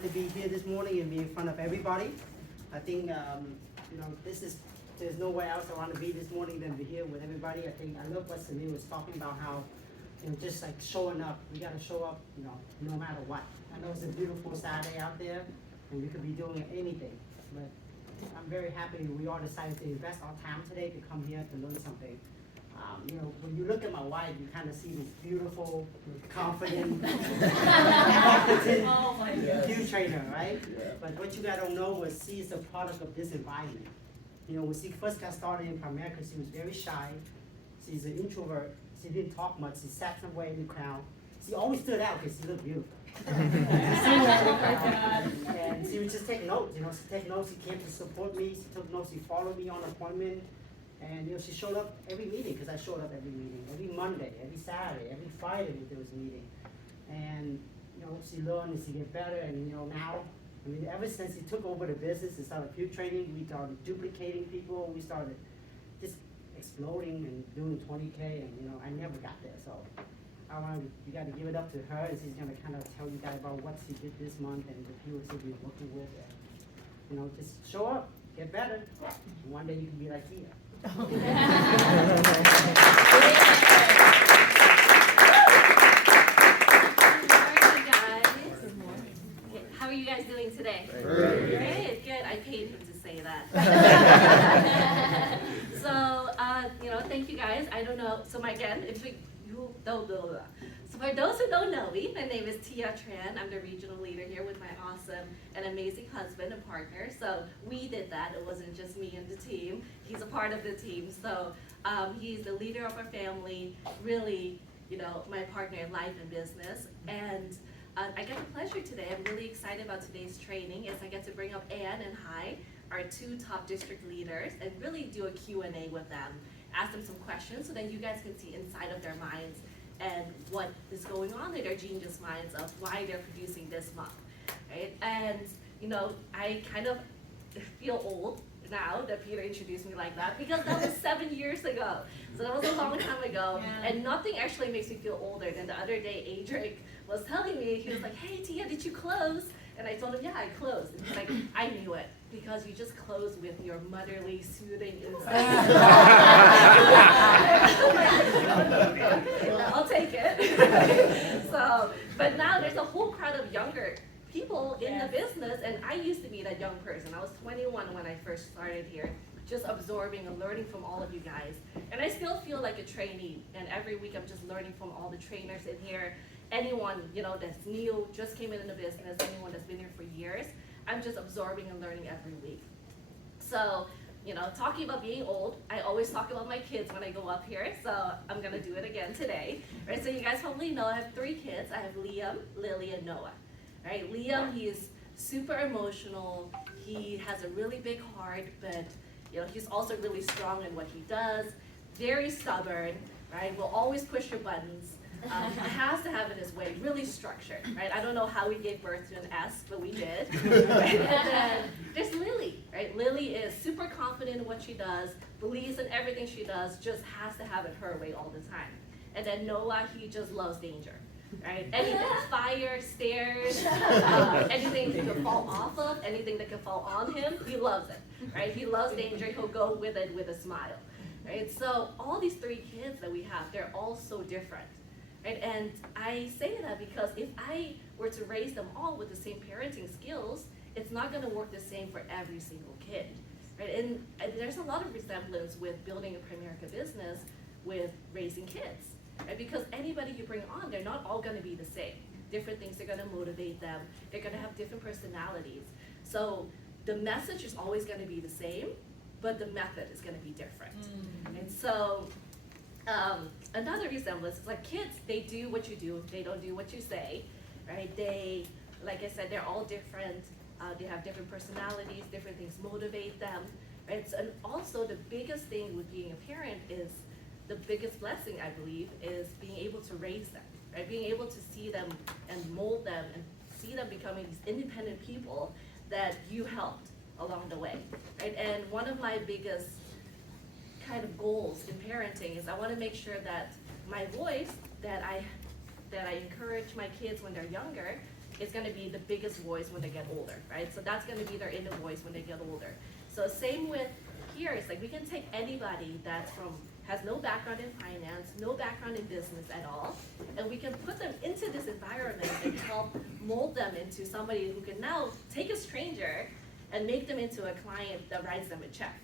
honored to be here this morning and be in front of everybody. I think, there's nowhere else I want to be this morning than be here with everybody. I think, I love what Sunil was talking about, how, just like showing up. We got to show up, no matter what. I know it's a beautiful Saturday out there, and we could be doing anything, but I'm very happy we all decided to invest our time today to come here to learn something. When you look at my wife, you kind of see this beautiful, confident, competent field trainer, right? But what you guys don't know was she's a product of this environment. When she first got started in Primerica, she was very shy. She's an introvert. She didn't talk much. She sat somewhere in the crowd. She always stood out because she looked beautiful. And she would just take notes. She take notes. She came to support me. She took notes. She followed me on appointment. And she showed up every meeting because I showed up every meeting, every Monday, every Saturday, every Friday if there was a meeting. And she learned and she get better. And now, ever since she took over the business and started field training, we started duplicating people. We started just exploding and doing 20K. And I never got there. So you got to give it up to her, and she's gonna kind of tell you guys about what she did this month and the people she'll be working with. And, just show up, get better. And one day you can be like Tia. Good morning, guys. Good morning. How are you guys doing today? Great. Good. I paid him to say that. So, thank you guys. I don't know. So, So for those who don't know me, my name is Tia Tran. I'm the regional leader here with my awesome and amazing husband and partner. So we did that. It wasn't just me and the team. He's a part of the team. So he's the leader of our family, really, my partner in life and business. And I get the pleasure today. I'm really excited about today's training as I get to bring up Ann and Hai, our two top district leaders, and really do a Q&A with them. Ask them some questions so that you guys can see inside of their minds and what is going on in their genius minds of why they're producing this month, right? And, I kind of feel old now that Peter introduced me like that because that was 7 years ago. So that was a long time ago. Yeah. And nothing actually makes me feel older than the other day Adric was telling me, he was like, hey Tia, did you close? And I told him, yeah, I closed. And he's like, I knew it, because you just closed with your motherly, soothing insight. I'll take it. But now there's a whole crowd of younger people in the business, and I used to be that young person. I was 21 when I first started here, just absorbing and learning from all of you guys. And I still feel like a trainee, and every week I'm just learning from all the trainers in here. Anyone, that's new, just came in the business, anyone that's been here for years, I'm just absorbing and learning every week. So, talking about being old, I always talk about my kids when I go up here, so I'm gonna do it again today. Right, so you guys probably know I have 3 kids. I have Liam, Lily, and Noah. Right, Liam, he is super emotional. He has a really big heart, but he's also really strong in what he does. Very stubborn, right? Will always push your buttons. Has to have it his way, really structured, right? I don't know how we gave birth to an S, but we did. Right? And then there's Lily, right? Lily is super confident in what she does, believes in everything she does, just has to have it her way all the time. And then Noah, he just loves danger, right? Anything, fire, stairs, anything he can fall off of, anything that can fall on him, he loves it, right? He loves danger, he'll go with it with a smile, right? So all these 3 kids that we have, they're all so different. Right? And I say that because if I were to raise them all with the same parenting skills, it's not going to work the same for every single kid. Right? And there's a lot of resemblance with building a Primerica business with raising kids. Right? Because anybody you bring on, they're not all going to be the same. Different things are going to motivate them. They're going to have different personalities. So the message is always going to be the same, but the method is going to be different. And so another resemblance is like kids, they do what you do, they don't do what you say, right? They, like I said, they're all different. They have different personalities, different things motivate them, right? So, and also the biggest thing with being a parent is, the biggest blessing, I believe, is being able to raise them, right? Being able to see them and mold them and see them becoming these independent people that you helped along the way, right? And one of my biggest kind of goals in parenting is I want to make sure that my voice that I encourage my kids when they're younger is gonna be the biggest voice when they get older, right? So that's gonna be their inner voice when they get older. So same with here, it's like we can take anybody has no background in finance, no background in business at all, and we can put them into this environment and help mold them into somebody who can now take a stranger and make them into a client that writes them a check,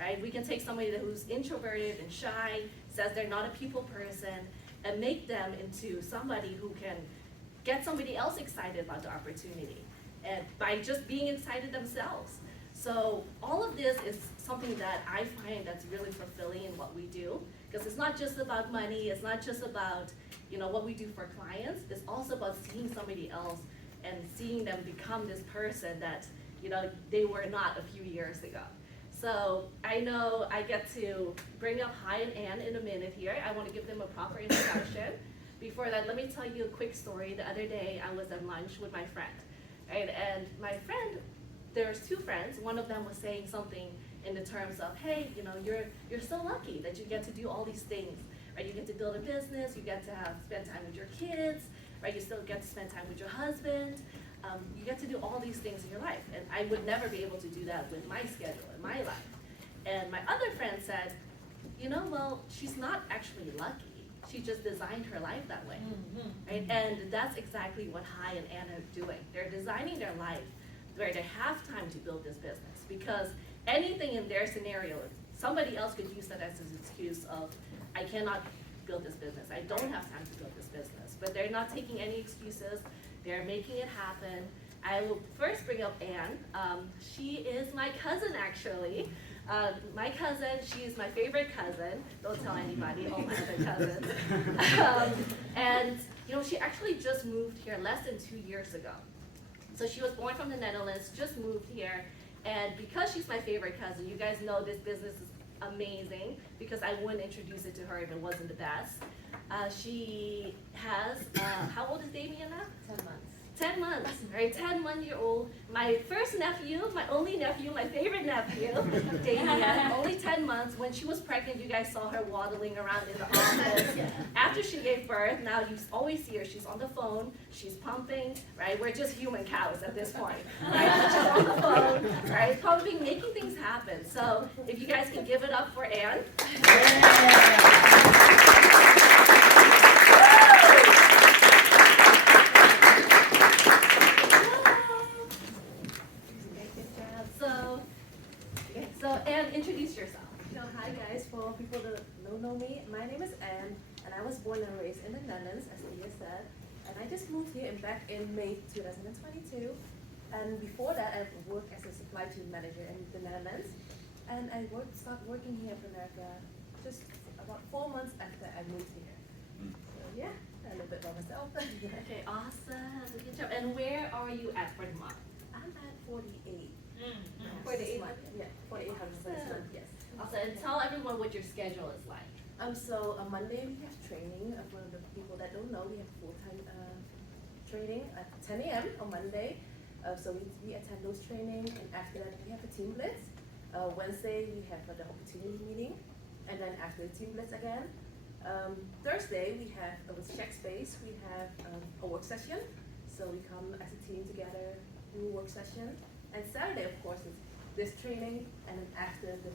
right? We can take somebody who's introverted and shy, says they're not a people person, and make them into somebody who can get somebody else excited about the opportunity, and by just being excited themselves. So all of this is something that I find that's really fulfilling in what we do, because it's not just about money, it's not just about, you know, what we do for clients, it's also about seeing somebody else and seeing them become this person that, you know, they were not a few years ago. So I know I get to bring up Hai and Ann in a minute here. I want to give them a proper introduction. Before that, let me tell you a quick story. The other day I was at lunch with my friend, right? And my friend, there's two friends. One of them was saying something in the terms of, hey, you know, you're so lucky that you get to do all these things, right? You get to build a business, you get to spend time with your kids, right? You still get to spend time with your husband. You get to do all these things in your life, and I would never be able to do that with my schedule in my life. And my other friend said, you know, well, she's not actually lucky. She just designed her life that way, right? And that's exactly what Hai and Anna are doing. They're designing their life where they have time to build this business, because anything in their scenario, somebody else could use that as an excuse of, I cannot build this business. I don't have time to build this business. But they're not taking any excuses. They're making it happen. I will first bring up Ann. She is my cousin, actually. My cousin, she is my favorite cousin. Don't tell anybody, all my other cousins. And you know, she actually just moved here less than 2 years ago. So she was born from the Netherlands, just moved here. And because she's my favorite cousin, you guys know this business is amazing, because I wouldn't introduce it to her if it wasn't the best. She has, how old is Damien now? 10 months. 10 months, right? 10-month-old. My first nephew, my only nephew, my favorite nephew, Damien, only 10 months. When she was pregnant, you guys saw her waddling around in the office. After she gave birth, now you always see her. She's on the phone, she's pumping, right? We're just human cows at this point, right? She's on the phone, right? Pumping, making things happen. So if you guys can give it up for Ann. So Ann, introduce yourself. So hi guys, for people that don't know me, my name is Ann, and I was born and raised in the Netherlands, as Leah said, and I just moved here back in May 2022. And before that, I worked as a supply chain manager in the Netherlands, and I started working here in America just about 4 months after I moved here. So yeah, a little bit about myself. Okay, awesome. Good job. And where are you at for the month? I'm at 48. For the 800? Yeah, 4800 for this month, yes. Also, and tell everyone what your schedule is like. So on Monday we have training. For the people that don't know, we have full-time training at 10 a.m. on Monday. So we attend those training, and after that we have a team blitz. Wednesday we have the opportunity meeting, and then after the team blitz again. Thursday we have with Checkspace we have a work session. So we come as a team together, do a work session. And Saturday, of course, is this training, and then after the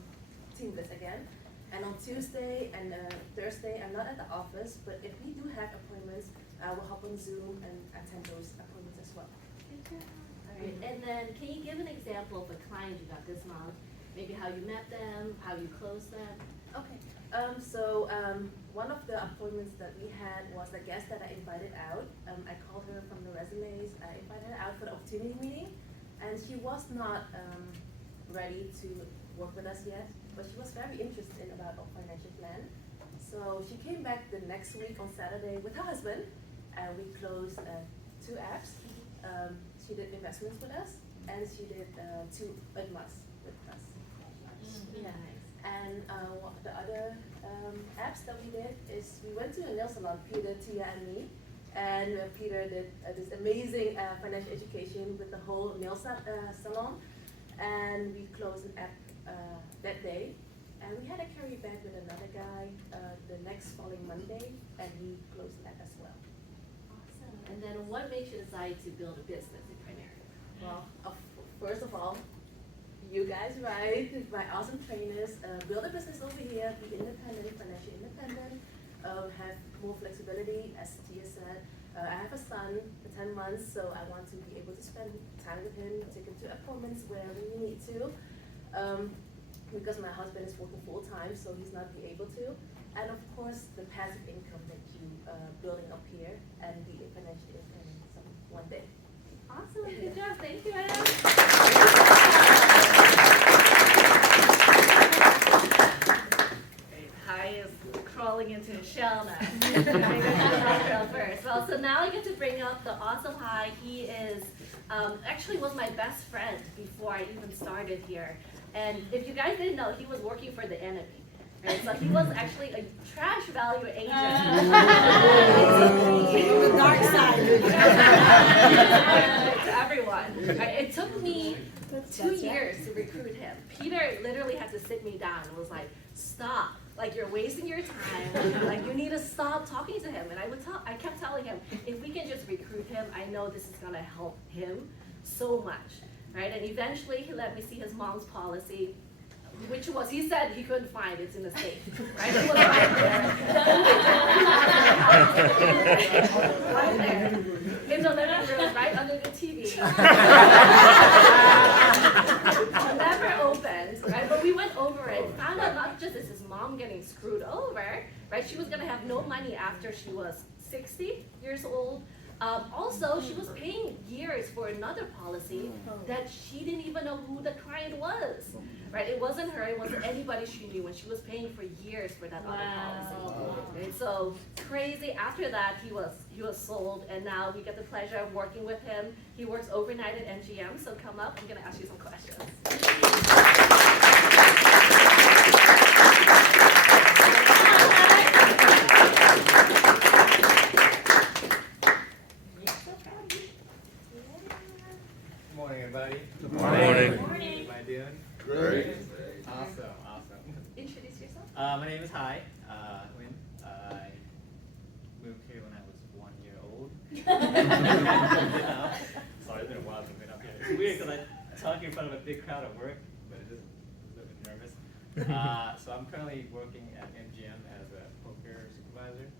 team blitz again. And on Tuesday and Thursday, I'm not at the office, but if we do have appointments, I will hop on Zoom and attend those appointments as well. All right, and then can you give an example of a client you got this month? Maybe how you met them, how you closed them? Okay. One of the appointments that we had was a guest that I invited out. I called her from the resumes. I invited her out for the opportunity meeting, and she was not ready to work with us yet, but she was very interested about our financial plan. So she came back the next week on Saturday with her husband, and we closed 2 apps. She did investments with us, and she did 2 UDMAs with us. Yeah. And the other apps that we did is we went to a nail salon, Peter, Tia, and me. And Peter did this amazing financial education with the whole nail salon. And we closed an app that day. And we had a carry back with another guy the next following Monday, and we closed that as well. Awesome. And then what makes you decide to build a business in Primerica? Well, first of all, you guys, right? My awesome trainers, build a business over here, be independent, financially independent, have more flexibility, as Tia said. I have a son, 10 months, so I want to be able to spend time with him, take him to appointments wherever we need to. Because my husband is working full time, so he's not be able to. And of course, the passive income that you building up here and be financially independent one day. Awesome, good job, thank you, Anne. Hi is crawling into his shell now. First. Well, so now I get to bring up the awesome Hai. He is actually was my best friend before I even started here. And if you guys didn't know, he was working for the enemy. Right? So he was actually a trash value agent. The dark side. To everyone. Right? It took me 2 years to recruit him. Peter literally had to sit me down and was like, stop. Like, you're wasting your time. Like, you need to stop talking to him. And I kept telling him, if we can just recruit him, I know this is gonna help him so much. Right? And eventually he let me see his mom's policy, which was, he said he couldn't find it, it's in the safe. Right? It was right there. Right there. In the living room, right under the TV. Never opened, right? But we went over it, found out not just is his mom getting screwed over, right? She was gonna have no money after she was 60 years old. Also, she was paying years for another policy that she didn't even know who the client was, right? It wasn't her, it wasn't anybody she knew, and she was paying for years for that other policy. Right? So crazy. After that, he was sold, and now we get the pleasure of working with him. He works overnight at MGM, so come up. I'm gonna ask you some questions. Good morning, everybody. Good morning. How am I doing? Great. Awesome. Introduce yourself. My name is Hai Nguyen. I moved here when I was 1 year old. Sorry, it's been a while since I've been up here. It's weird because I talk in front of a big crowd at work, but it just a little bit nervous. So I'm currently working at MGM as a poker supervisor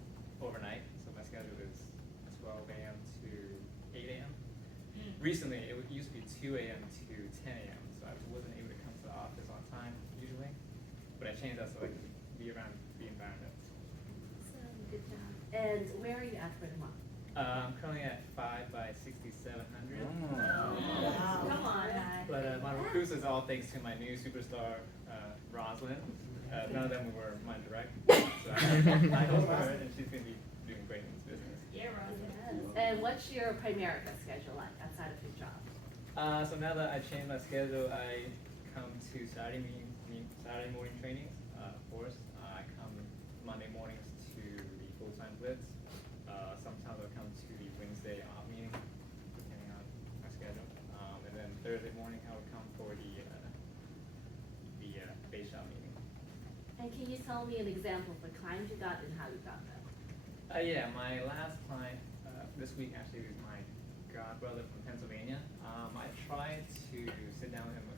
overnight. So my schedule is 12 a.m. to 8 a.m. Recently, it used to be 2 a.m. to 10 a.m., so I wasn't able to come to the office on time usually. But I changed that so I can be around the environment. Awesome, good job. And where are you at for the month? I'm currently at 5 by 6,700. Wow. Come on. But my recruits is all thanks to my new superstar, Rosalind. None of them were my direct. So I hope for her, and she's going to be doing great in this business. Yeah, and what's your Primerica schedule like outside of your job? So now that I changed my schedule, I come to Saturday morning trainings. Of course, I come Monday mornings to the full-time blitz. Sometimes I come to the Wednesday off meeting, depending on my schedule. And then Thursday morning I would come for the base shop meeting. And can you tell me an example of a client you got and how you got them? Yeah, my last client this week actually was my godbrother from Pennsylvania. I tried to sit down with him a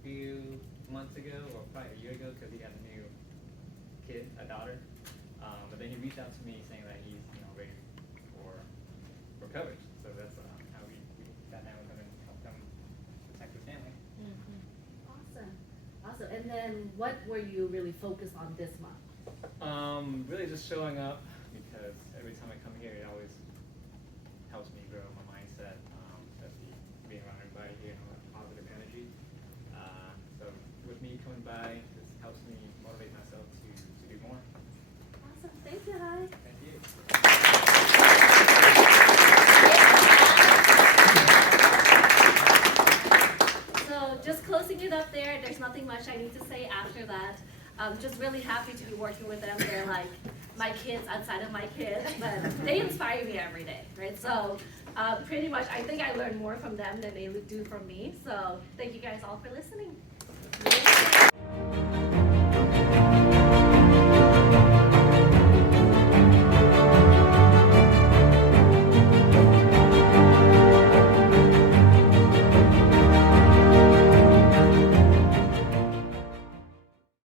few months ago, or probably a year ago, because he had a new kid, a daughter. But then he reached out to me saying that he's ready for coverage. So that's how we got down with him and helped him protect his family. Awesome. Awesome. And then what were you really focused on this month? Really just showing up, because every time I come here, it always helps me grow my mindset, especially being around everybody here and all that positive energy. So with me coming by, this helps me motivate myself to do more. Awesome. Thank you, Hai. Thank you. So just closing it up there, there's nothing much I need to say after that. I'm just really happy to be working with them. They're like my kids outside of my kids, but they inspire me every day, right? So pretty much, I think I learn more from them than they do from me. So thank you guys all for listening.